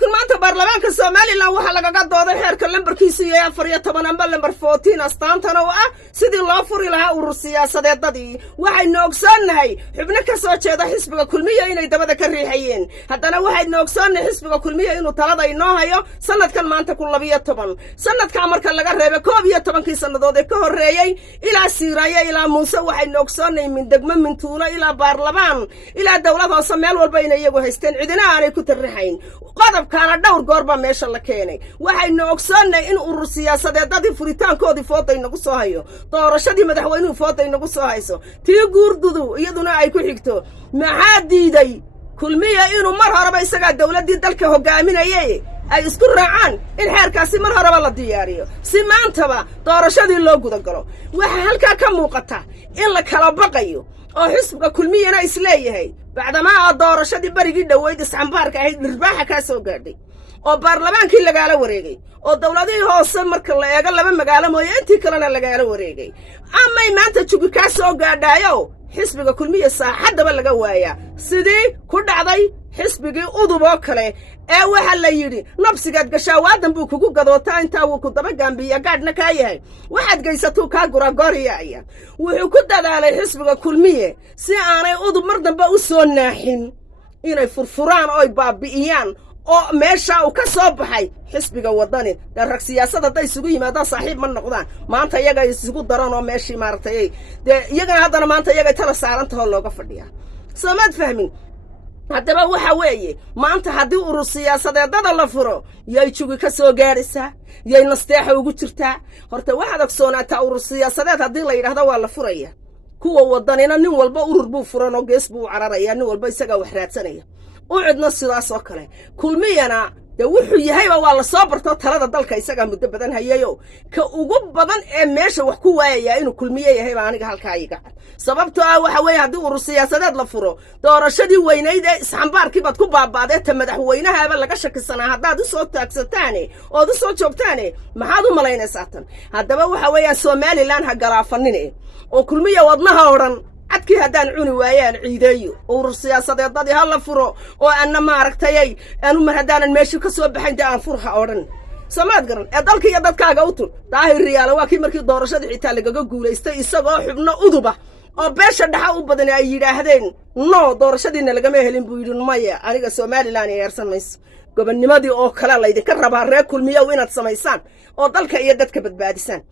laakiin maanta baarlamaanka Soomaaliland waxa laga dooday xeerka lambarkiisu yahay 14 amba lambar 14 astaantana oo ah sidii loo furi lahaa urur siyaasadeedadii waxaynu ogsoonnahay xubno ka soo jeeda xisbiga kulmiye inay dabada ka riixayeen haddana waxaynu ogsoonnahay xisbiga kulmiye inuu talada inoo hayo sanadkan maanta ku 12 sanadka marka laga reebo 12 sanadood ee ka horeeyay ilaa Siiraaye ilaa Muuse waxaynu ogsoonnahay min degmo min tuulo ilaa baarlamaan ilaa dawlad hoose meel walba inay iyagu haysteen cidina aanay ku tarrixayn qodobkaana dhowr goorba meesha la keenay waxaynu ogsoonnahay in urur siyaasadeedadii furitaankoodii fooday nagu soo hayo doorashadii madaxweynuhu fooday nagu soo hayso tii guurdudu iyaduna ay ku xigto maxaa diiday kulmiye inuu mar horeba isaga dawladii dalka hogaaminayay ay isku raacaan in xeerkaasi mar horeba la diyaariyo si maantaba doorashadii loo guda galo waxa halka ka muuqata in la kala baqayo oo xisbiga kulmiyana isleeyahay bacdamaa doorashadii barigii dhaweyd isxambaarka ahayd dhirbaaxa ka soo gaadhay oo baarlamaankii lagaala wareegay oo dawladihii hoose marka la eego laba magaalo mooye intii kalena lagaala wareegay ama maanta jubi ka soo gaadhayo xisbiga kulmiye saaxadaba laga waaya sidii ku dhacday xisbigii udub oo kale ee waxa la yiri nabsigaad gashaa waadan buu kugu gadootaa inta uu ku daba gaambiya gaadhna ka yahay waxaad geysato ka guragoriyaya wuxuu ku dadaalay xisbiga kulmiye si aanay udub mar dambe u soo naaxin inay furfuraan oo ay baabi'iyaan oo meesha uu ka soo baxay xisbiga wadani darag siyaasadda day isugu yimaadaan saaxiib ma noqdaan maanta iyaga isugu daran oo meeshii maartay iyaga haddana maanta iyaga tala saarantahay looga fadhiyaa soomaad fahmin haddaba waxa weeye maanta haddii urur siyaasadeedada la furo yay jugi ka soo gaaraysaa yay nasteexa ugu jirtaa horta waxaad ogsoonaataa urur siyaasadeed haddii la yidhaahdo waa la furaya kuwa wadanina nin walba urur buu furan oo gees buu cararaya nin walba isaga wax raadsanaya u cidna sidaas oo kale kulmiyana wuxuu yahayba waa la soo barto talada dalka isaga muddo badan hayayo ka ugu badan ee meesha wax ku waayaya inuu kulmiye yahayba aniga halka iga sababtoo ah waxa weeye haddii urur siyaasadeed la furo doorashadii weynayd ee isxambaarkii bad ku baabaaday ta madaxweynaha laga shakisanaa haddaad u soo taagsataan oo u soo joogtaan maxaad u malaynaysaa tan haddaba waxa weeye Soomaaliland ha galaafanine oo kulmiye wadnaha oran adkii haddaan cuni waayaan ciideeyo urur siyaasadeedadii ha la furo oo anna ma aragtay aanu mar haddaanan meesha ka soo baxayn aan furha oran samaad garan ee dalka iyo dadkaaga u tul daahir riyaal waa kii markii doorashada xitaa lagaga guuleystay isagoo xubno uduba oo beesha dhaxa u badan ay yiraahdeen no doorashadiina lagama helin buu yiri maya aniga Soomaaliland yeersan mayso gobonnimadii oo kala laydinka rabaa reer kulmiye inaad samaysaan oo dalka iyo dadka badbaadisaan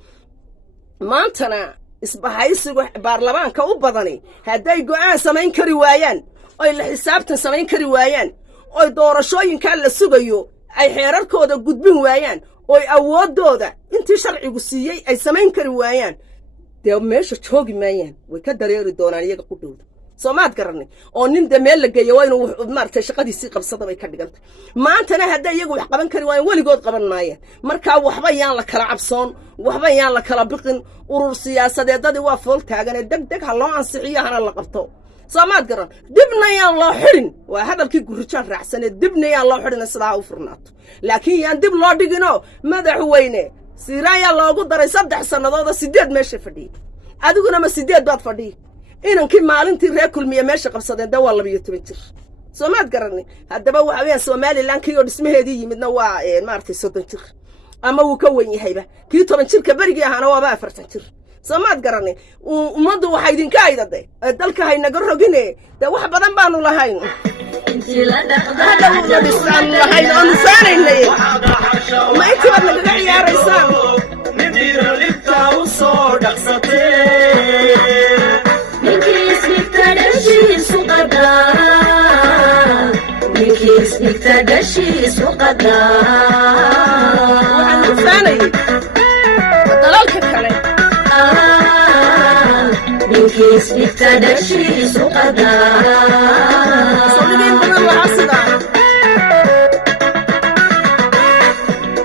maantana isbahaysigu baarlamaanka u badani haday go'aan samayn kari waayaan oo la xisaabtan samayn kari waayaan oo doorashooyinka la sugayo ay xeerarkooda gudbin waayaan oo awoodooda intii sharcigu siiyay ay samayn kari waayaan dee meesha joogi maayaan way ka dareeri doonaan iyaga ku dhowda soomaad garanay oo nin meel la geeyo waa inuu maartay shaqadiisii qabsada bay ka dhigantay maantana haday iyagu wax qaban kari waayaan waligood qaban maayaan marka waxba yaan la kala cabsoon waxba yaan la kala biqin urur siyaasadeedadii waa fool taagan degdeg ha loo ansixiyo hana la qabto soomaad garan dibna yaan loo xirin waa hadalkii gurrijaan raacsanay dibna yaan loo xirin sidaa u furnaato laakiin yaan dib loo dhigino madaxweyne Siiraaye loogu daray 3 sanadood 8 meesha fadhiyay adiguna ma 8 baad fadhiyay inankii maalintii reer kulmiye meesha qabsadeen waa 12 jir soomaad garanay haddaba waxa weeyaan Soomaaliland kii oo dhismaheedii yimidna waa maartay 30 jir ama uu ka weyn yahayba kii 10 jirka barigii ahana waa 40 jir soomaad garanay umadu waxa idinka aydaday dalka haynaga rogine wax badan baanu lahayn intii la dhaqdaa dhisaan lahayn oo nusaanaynay ma intii wad laga ciyaaraysaan midiro libta u soo dhaqsatay nikis bitadashi suqada waxaan nusaanay dalalka kale nikis bitadashi suqada صدقين من العصر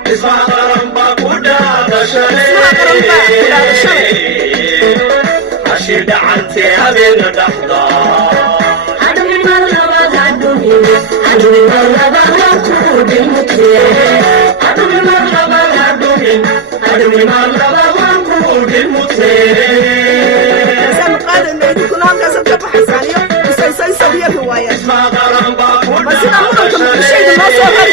اسمع قرنبا كودا بشري عشير دعنتي هبين دحضا عدمي مرحبا عدمي مرحبا وكود المتري عدمي مرحبا عدمي مرحبا وكود المتري سام قادم يكون هم قصد بحسانية سيسوي رواية بس أنا ممكن شيء ما صار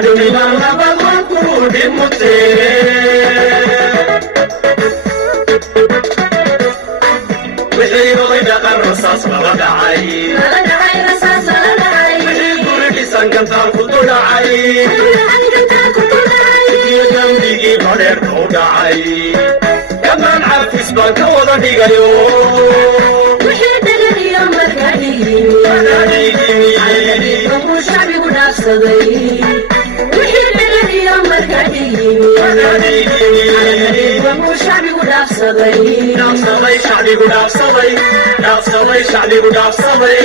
aduniga nabad waan ku dhimutee wixii oday dhaqan rasaas lala dhacay wixii guri dhisan gantaal ku dudhacay iyo dambigii badheerka u dhacay dhammaan xaafis baan ka wada dhigayo wixii dhagaliyo markaa dhigimi shacbigu dhaafsaday wixii dhagaliyo markaa dhigimi shacbigu dhaafsaday shacbigu dhaafsaday shacbigu dhaafsaday